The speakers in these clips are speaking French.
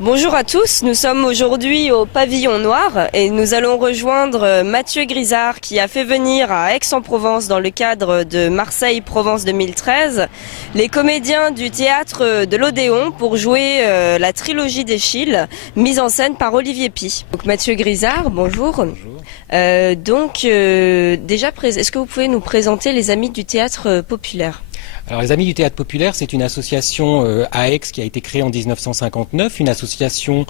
Bonjour à tous, nous sommes aujourd'hui au Pavillon Noir et nous allons rejoindre Mathieu Grisard qui a fait venir à Aix-en-Provence dans le cadre de Marseille-Provence 2013 les comédiens du théâtre de l'Odéon pour jouer la trilogie d'Eschyle mise en scène par Olivier Py. Donc Mathieu Grisard, bonjour. Bonjour. Déjà, est-ce que vous pouvez nous présenter les Amis du Théâtre Populaire ? Alors les Amis du Théâtre Populaire, c'est une association à Aix qui a été créée en 1959, une association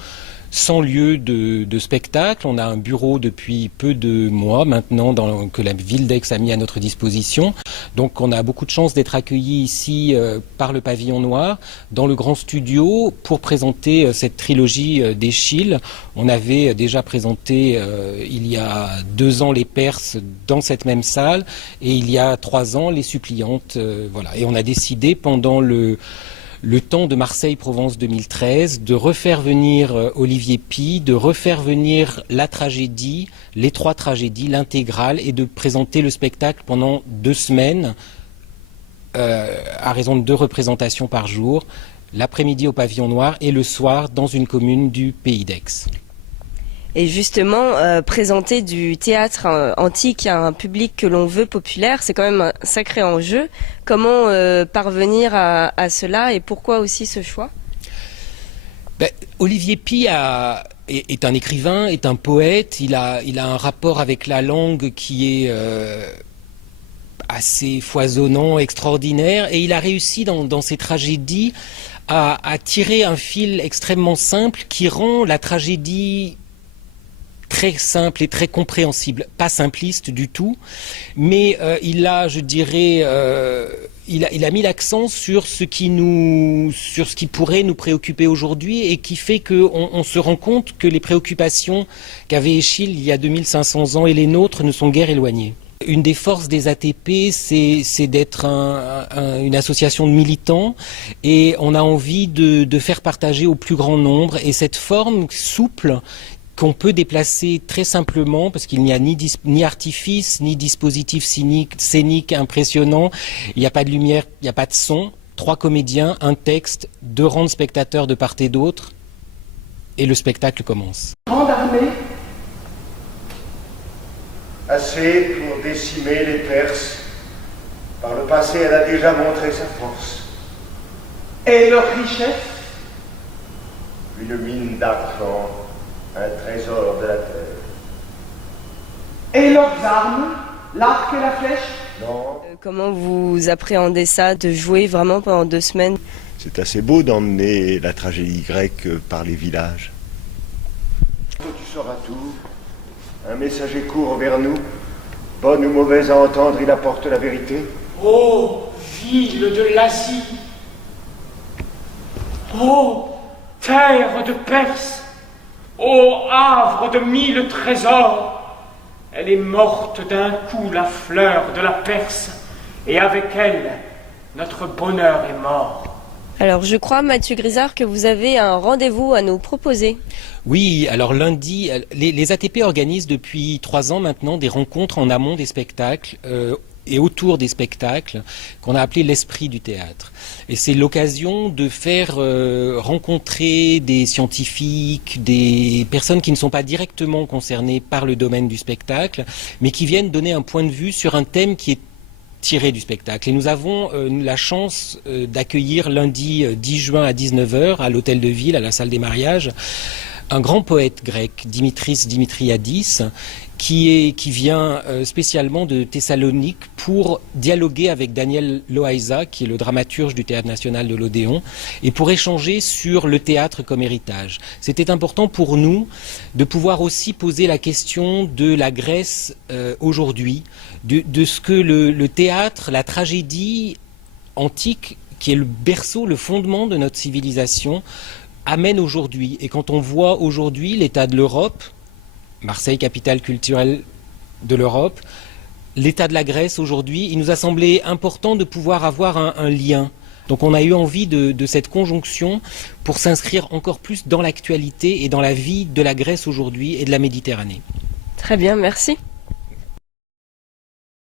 sans lieu de spectacle. On a un bureau depuis peu de mois maintenant que la ville d'Aix a mis à notre disposition. Donc on a beaucoup de chance d'être accueillis ici par le Pavillon Noir, dans le grand studio, pour présenter cette trilogie d'Eschyle. On avait déjà présenté il y a 2 ans les Perses dans cette même salle et il y a 3 ans les Suppliantes. Voilà. Et on a décidé pendant le temps de Marseille-Provence 2013, de refaire venir Olivier Py, de refaire venir la tragédie, les 3 tragédies, l'intégrale, et de présenter le spectacle pendant 2 semaines, à raison de 2 représentations par jour, l'après-midi au Pavillon Noir et le soir dans une commune du Pays d'Aix. Et justement, présenter du théâtre antique à un public que l'on veut populaire, c'est quand même un sacré enjeu. Comment parvenir à cela et pourquoi aussi ce choix ? Olivier Py est un écrivain, est un poète, il a un rapport avec la langue qui est assez foisonnant, extraordinaire, et il a réussi dans ses tragédies à tirer un fil extrêmement simple qui rend la tragédie très simple et très compréhensible, pas simpliste du tout, mais il a mis l'accent sur ce qui pourrait nous préoccuper aujourd'hui et qui fait qu'on se rend compte que les préoccupations qu'avait Eschyle il y a 2500 ans et les nôtres ne sont guère éloignées. Une des forces des ATP, c'est d'être une association de militants et on a envie de faire partager au plus grand nombre, et cette forme souple qu'on peut déplacer très simplement, parce qu'il n'y a ni artifice, ni dispositif scénique impressionnant, il n'y a pas de lumière, il n'y a pas de son, 3 comédiens, un texte, 2 rangs de spectateurs de part et d'autre, et le spectacle commence. Grande armée, assez pour décimer les Perses. Par le passé, elle a déjà montré sa force. Et leur richesse, une mine d'argent, un trésor de la terre. Et leurs armes, l'arc et la flèche? Non. Comment vous appréhendez ça, de jouer vraiment pendant 2 semaines? C'est assez beau d'emmener la tragédie grecque par les villages. Tu sauras tout. Un messager court vers nous. Bonne ou mauvaise à entendre, il apporte la vérité. Ô ville de l'Asie! Ô terre de Perse! Ô havre de 1000 trésors! Elle est morte d'un coup, la fleur de la Perse, et avec elle, notre bonheur est mort. Alors je crois, Mathieu Grisard, que vous avez un rendez-vous à nous proposer. Oui, alors lundi, les ATP organisent depuis 3 ans maintenant des rencontres en amont des spectacles et autour des spectacles qu'on a appelé l'esprit du théâtre. Et c'est l'occasion de faire rencontrer des scientifiques, des personnes qui ne sont pas directement concernées par le domaine du spectacle, mais qui viennent donner un point de vue sur un thème qui est tiré du spectacle. Et nous avons la chance d'accueillir lundi 10 juin à 19h à l'hôtel de ville, à la salle des mariages, un grand poète grec, Dimitris Dimitriadis, qui vient spécialement de Thessalonique pour dialoguer avec Daniel Loayza, qui est le dramaturge du Théâtre national de l'Odéon, et pour échanger sur le théâtre comme héritage. C'était important pour nous de pouvoir aussi poser la question de la Grèce aujourd'hui, de ce que le théâtre, la tragédie antique, qui est le berceau, le fondement de notre civilisation, amène aujourd'hui. Et quand on voit aujourd'hui l'état de l'Europe, Marseille, capitale culturelle de l'Europe, l'état de la Grèce aujourd'hui, il nous a semblé important de pouvoir avoir un lien. Donc on a eu envie de cette conjonction pour s'inscrire encore plus dans l'actualité et dans la vie de la Grèce aujourd'hui et de la Méditerranée. Très bien, merci.